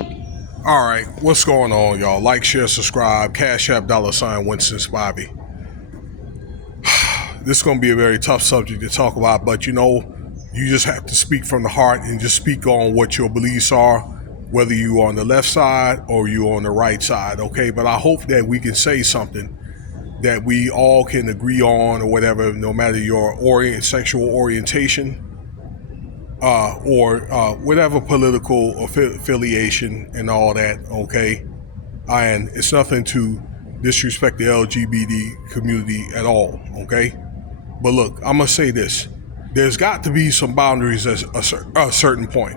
All right, what's going on, y'all? Like, share, subscribe, Cash App, $ Winston Spivey. This is going to be a very tough subject to talk about, but you just have to speak from the heart and just speak on what your beliefs are, whether you're on the left side or you're on the right side, okay? But I hope that we can say something that we all can agree on or whatever, no matter your sexual orientation, or whatever political affiliation and all that, okay? And it's nothing to disrespect the LGBT community at all, okay? But look, I'm gonna say this: there's got to be some boundaries at a certain point.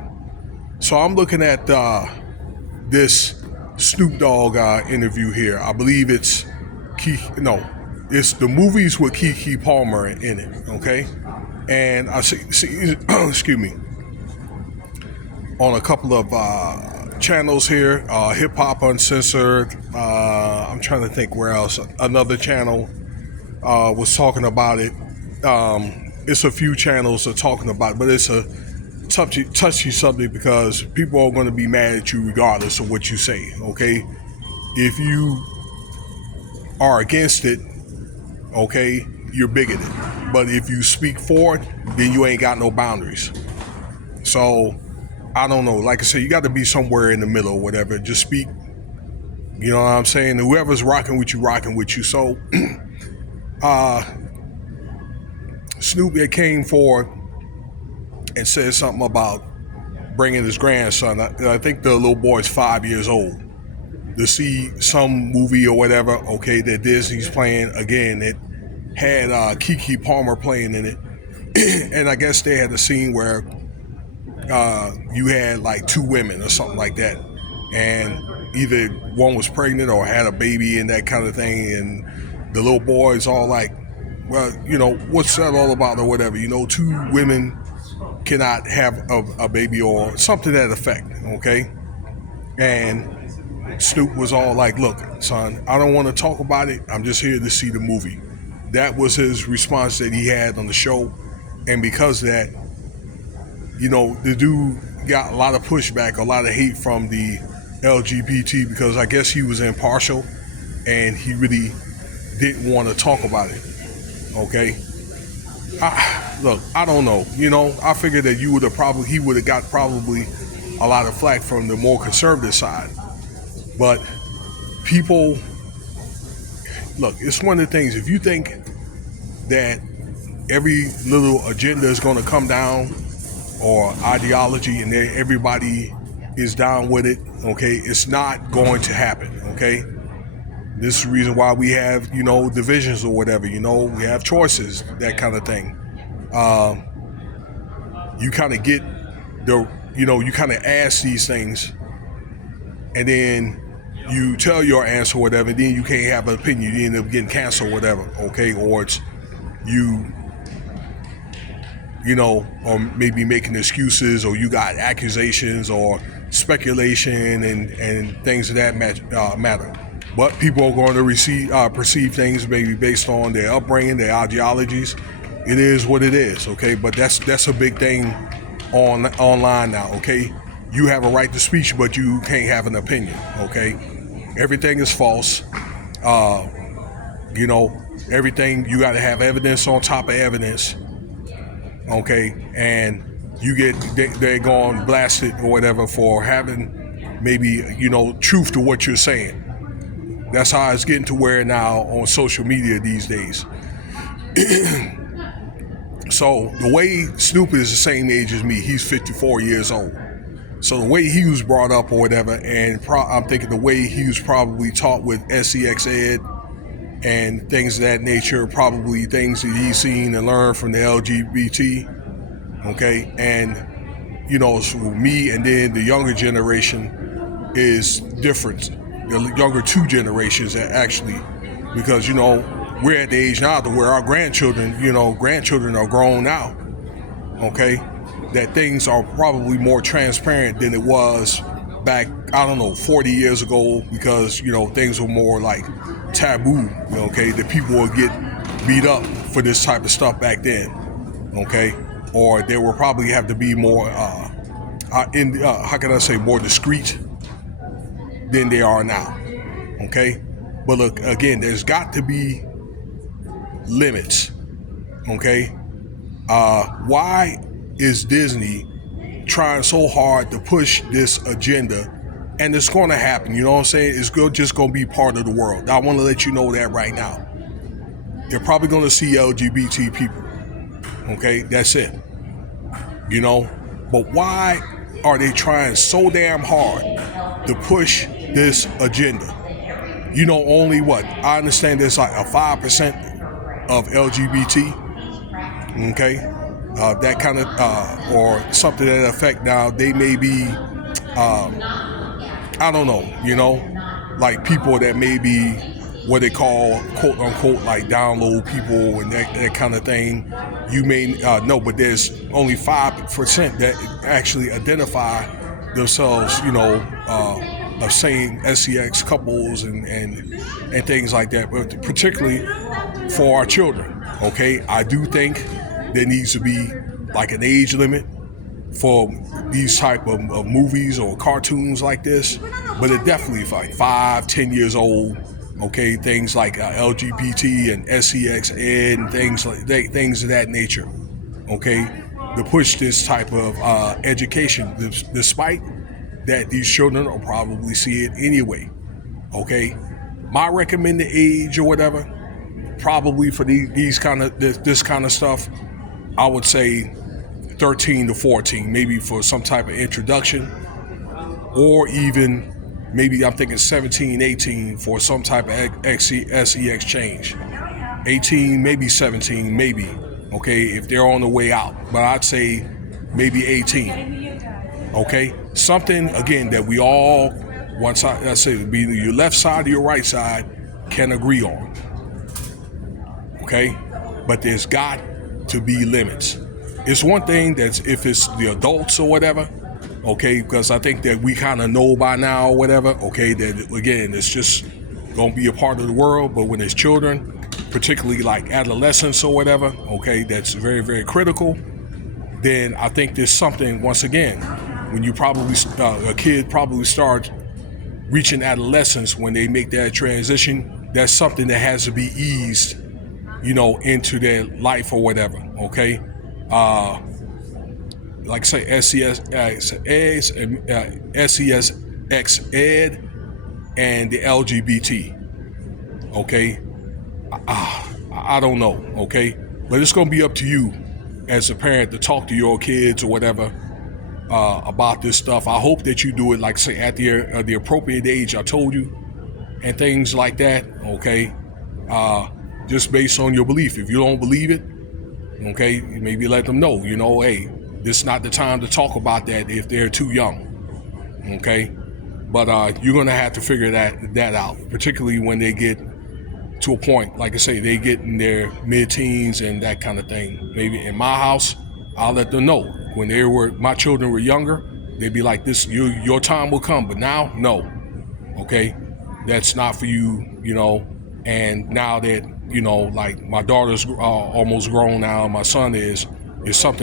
So I'm looking at this Snoop Dogg interview here. I believe it's it's the movies with Keke Palmer in it, okay? And I see excuse me, on a couple of channels here, Hip Hop Uncensored. I'm trying to think where else. Another channel was talking about it. It's a few channels are talking about it, but it's a touchy subject because people are going to be mad at you regardless of what you say, okay? If you are against it, okay, you're bigoted. But if you speak for it, then you ain't got no boundaries. So, I don't know. Like I said, you got to be somewhere in the middle or whatever. Just speak. You know what I'm saying? Whoever's rocking with you. So, Snoop came forward and said something about bringing his grandson. I think the little boy's 5 years old, to see some movie or whatever, okay, that Disney's playing. Again, it had Keke Palmer playing in it. And I guess they had a scene where you had like two women or something like that. And either one was pregnant or had a baby and that kind of thing. And the little boy's all like, well, what's that all about or whatever. Two women cannot have a baby or something to that effect, okay? And Snoop was all like, look, son, I don't want to talk about it. I'm just here to see the movie. That was his response that he had on the show. And because of that, the dude got a lot of pushback, a lot of hate from the LGBT because I guess he was impartial and he really didn't want to talk about it, okay? Look, I don't know. I figured that he would have got probably a lot of flack from the more conservative side. But people, look, it's one of the things, if you think that every little agenda is going to come down or ideology and everybody is down with it, okay, it's not going to happen, okay? This is the reason why we have, divisions or whatever, we have choices, that kind of thing. You kind of get you kind of ask these things and then you tell your answer or whatever, and then you can't have an opinion, you end up getting canceled or whatever, okay? Or it's or maybe making excuses, or you got accusations or speculation and things of that matter. But people are going to perceive things maybe based on their upbringing, their ideologies. It is what it is, okay? But that's a big thing online now, okay? You have a right to speech, but you can't have an opinion, okay? Everything is false. Everything, you got to have evidence on top of evidence, okay? And they're going blasted or whatever for having maybe, truth to what you're saying. That's how it's getting to where now on social media these days. So the way Snoop is the same age as me, he's 54 years old. So the way he was brought up or whatever, and I'm thinking the way he was probably taught with sex ed and things of that nature, probably things that he's seen and learned from the LGBT, okay? And, so me and then the younger generation is different. The younger two generations actually, because, we're at the age now to where our grandchildren are grown now, okay? That things are probably more transparent than it was back, 40 years ago, because, things were more like taboo, okay? That people would get beat up for this type of stuff back then, okay? Or there will probably have to be more, more discreet than they are now. Okay, but look, again, there's got to be limits. Okay, why is Disney trying so hard to push this agenda? And it's going to happen, you know what I'm saying? It's just going to be part of the world. I want to let you know that right now. They're probably going to see LGBT people. Okay, that's it. You know, but why are they trying so damn hard to push this agenda? You know, only what? I understand there's like a 5% of LGBT, okay? That kind of, or something to that effect. Now, they may be, I don't know, you know, like people that may be what they call, quote unquote, like download people and that kind of thing. You may know, but there's only 5% that actually identify themselves, you know, of same sex couples and things like that, but particularly for our children. Okay, I do think there needs to be like an age limit for these type of movies or cartoons like this, but it definitely is like 5-10 years old. Okay, things like LGBT and sex ed and things of that nature. Okay, to push this type of education, despite that these children will probably see it anyway. Okay, my recommended age or whatever, probably for these kind of this kind of stuff, I would say 13 to 14, maybe for some type of introduction, or even maybe I'm thinking 17, 18 for some type of sex change. 18, maybe 17, maybe. Okay, if they're on the way out, but I'd say maybe 18. Okay, something again that we all, once I say, be your left side or your right side, can agree on. Okay, but there's got to be limits. It's one thing that's if it's the adults or whatever, okay, because I think that we kind of know by now or whatever, okay, that again, it's just gonna be a part of the world. But when it's children, particularly like adolescents or whatever, okay, that's very, very critical, then I think there's something, once again, when you probably, a kid probably starts reaching adolescence when they make that transition, that's something that has to be eased, you know, into their life or whatever, okay? Like I say, SESX ed and the LGBT, okay? I don't know, okay? But it's gonna be up to you as a parent to talk to your kids or whatever about this stuff. I hope that you do it, like say, at the appropriate age I told you, and things like that, okay? Just based on your belief. If you don't believe it, okay, maybe let them know, you know, hey, this is not the time to talk about that if they're too young, okay? But you're gonna have to figure that out, particularly when they get to a point, like I say, they get in their mid-teens and that kind of thing. Maybe in my house, I'll let them know. When my children were younger, they'd be like, "This, your time will come," but now, no, okay, that's not for you, you know. And now that, you know, like my daughter's almost grown now, my son is something